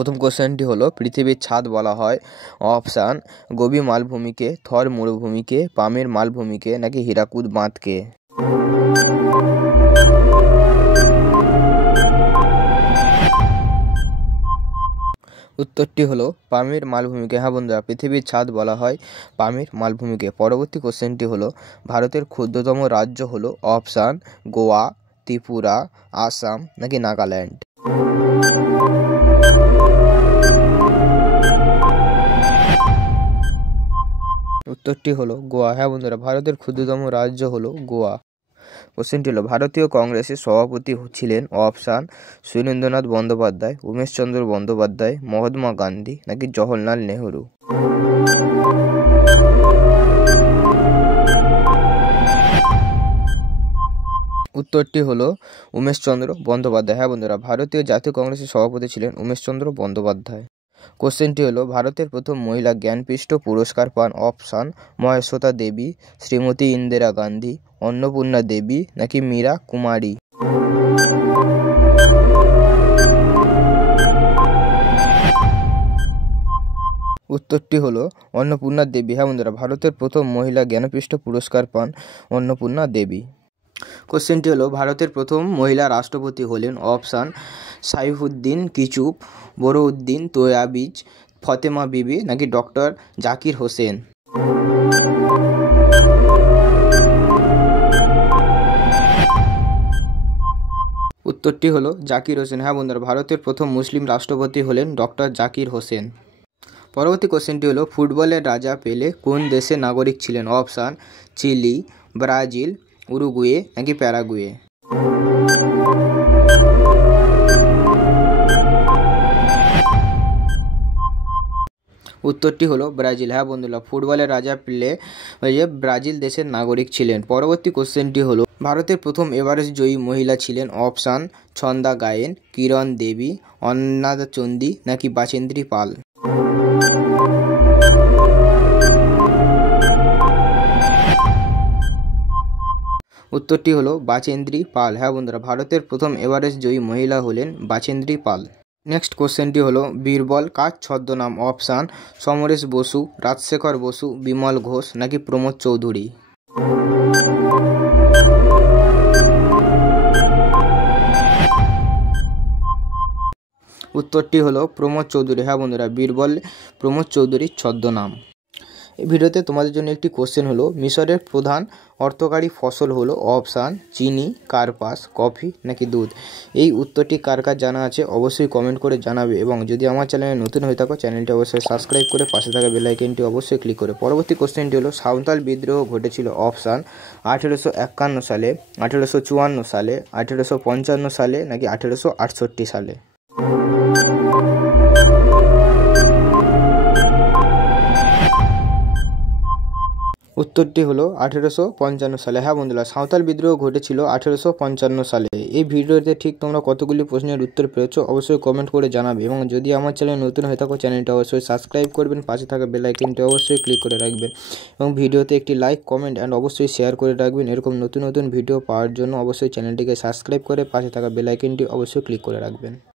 প্রথম কোশ্চেনটি হলো পৃথিবীর ছাদ বলা হয় অপশান গোবি মালভূমিকে, থর মরুভূমিকে, পামের মালভূমিকে নাকি হীরাকুদ বাঁধকে। উত্তরটি হলো পামির মালভূমিকে। হ্যাঁ বন্ধুরা, পৃথিবীর ছাদ বলা হয় পামির মালভূমিকে। পরবর্তী কোশ্চেনটি হলো ভারতের ক্ষুদ্রতম রাজ্য হলো অপশান গোয়া, ত্রিপুরা, আসাম নাকি নাগাল্যান্ড। উত্তরটি হলো গোয়া। হ্যাঁ বন্ধুরা, ভারতের ক্ষুদ্রতম রাজ্য হলো গোয়া। কোশ্চেনটি হলো ভারতীয় কংগ্রেসের সভাপতি ছিলেন অপশান সুরেন্দ্রনাথ বন্দ্যোপাধ্যায়, উমেশচন্দ্র বন্দ্যোপাধ্যায়, মহাত্মা গান্ধী নাকি জওহরলাল নেহরু। উত্তরটি হলো উমেশচন্দ্র বন্দ্যোপাধ্যায়। হ্যাঁ বন্ধুরা, ভারতীয় জাতীয় কংগ্রেসের সভাপতি ছিলেন উমেশচন্দ্র বন্দ্যোপাধ্যায়। কোশ্চেনটি হলো ভারতের প্রথম মহিলা জ্ঞানপীঠ পুরস্কার পান অপশান মহেশ্বতা দেবী, শ্রীমতী ইন্দিরা গান্ধী, অন্নপূর্ণা দেবী নাকি মীরা কুমারী। উত্তরটি হলো অন্নপূর্ণা দেবী। হ্যাঁ বন্ধুরা, ভারতের প্রথম মহিলা জ্ঞানপীঠ পুরস্কার পান অন্নপূর্ণা দেবী। কোশ্চেনটি হলো ভারতের প্রথম মহিলা রাষ্ট্রপতি হলেন অপশান সাইফুদ্দিন কিচুক, বরউদ্দিন তৈয়াবিজ, ফতেমা বিবি নাকি ডক্টর জাকির হোসেন। উত্তরটি হলো জাকির হোসেন। হ্যাঁ বন্ধুরা, ভারতের প্রথম মুসলিম রাষ্ট্রপতি হলেন ডক্টর জাকির হোসেন। পরবর্তী কোশ্চেনটি হলো ফুটবলের রাজা পেলে কোন দেশের নাগরিক ছিলেন অপশান চিলি, ব্রাজিল, উরুগুয়ে নাকি প্যারাগুয়ে। উত্তরটি হলো ব্রাজিল। হ্যাঁ বন্ধুরা, ফুটবলের রাজা পেলে ব্রাজিল দেশের নাগরিক ছিলেন। পরবর্তী কোশ্চেনটি হলো ভারতের প্রথম এভারেস্ট জয়ী মহিলা ছিলেন অপশান ছন্দা গায়েন, কিরণ দেবী, অন্নদা চণ্ডী নাকি বাচেন্দ্রী পাল। উত্তরটি হলো বাচেন্দ্রী পাল। হ্যাঁ বন্ধুরা, ভারতের প্রথম এভারেস্ট জয়ী মহিলা হলেন বাচেন্দ্রী পাল। নেক্সট কোশ্চেনটি হলো বীরবল কার ছদ্মনাম অপশান সমরেশ বসু, রাজশেখর বসু, বিমল ঘোষ নাকি প্রমোদ চৌধুরী। উত্তরটি হলো প্রমোদ চৌধুরী। হ্যাঁ বন্ধুরা, বীরবল প্রমোদ চৌধুরীর ছদ্মনাম। এই ভিডিওতে তোমাদের জন্য একটি কোশ্চেন হলো মিশরের প্রধান অর্থকারী ফসল হলো অপশান চিনি, কার্পাস, কফি নাকি দুধ। এই উত্তরটি কার কার জানা আছে অবশ্যই কমেন্ট করে জানাবে, এবং যদি আমার চ্যানেলে নতুন হয়ে থাকো চ্যানেলটি অবশ্যই সাবস্ক্রাইব করে পাশে থাকা বেল আইকনটি অবশ্যই ক্লিক করে। পরবর্তী কোশ্চেনটি হলো সাঁওতাল বিদ্রোহ ঘটেছিল অপশান 1851 সালে, 1854 সালে, 1855 সালে নাকি 1868 সালে। উত্তরটি হলো 1855 সালে। হ্যাঁ বন্ধুরা, সাঁওতাল বিদ্রোহ ঘটেছিল 1855 সালে। এই ভিডিওতে ঠিক তোমরা কতগুলি প্রশ্নের উত্তর পেয়েছো অবশ্যই কমেন্ট করে জানাবে, এবং যদি আমার চ্যানেল নতুন হয়ে থাকো চ্যানেলটা অবশ্যই সাবস্ক্রাইব করবেন, পাশে থাকা বেল আইকনটি অবশ্যই ক্লিক করে রাখবেন, এবং ভিডিওতে একটি লাইক, কমেন্ট অ্যান্ড অবশ্যই শেয়ার করে রাখবেন। এরকম নতুন নতুন ভিডিও পাওয়ার জন্য অবশ্যই চ্যানেলটিকে সাবস্ক্রাইব করে পাশে থাকা বেল আইকনটি অবশ্যই ক্লিক করে রাখবেন।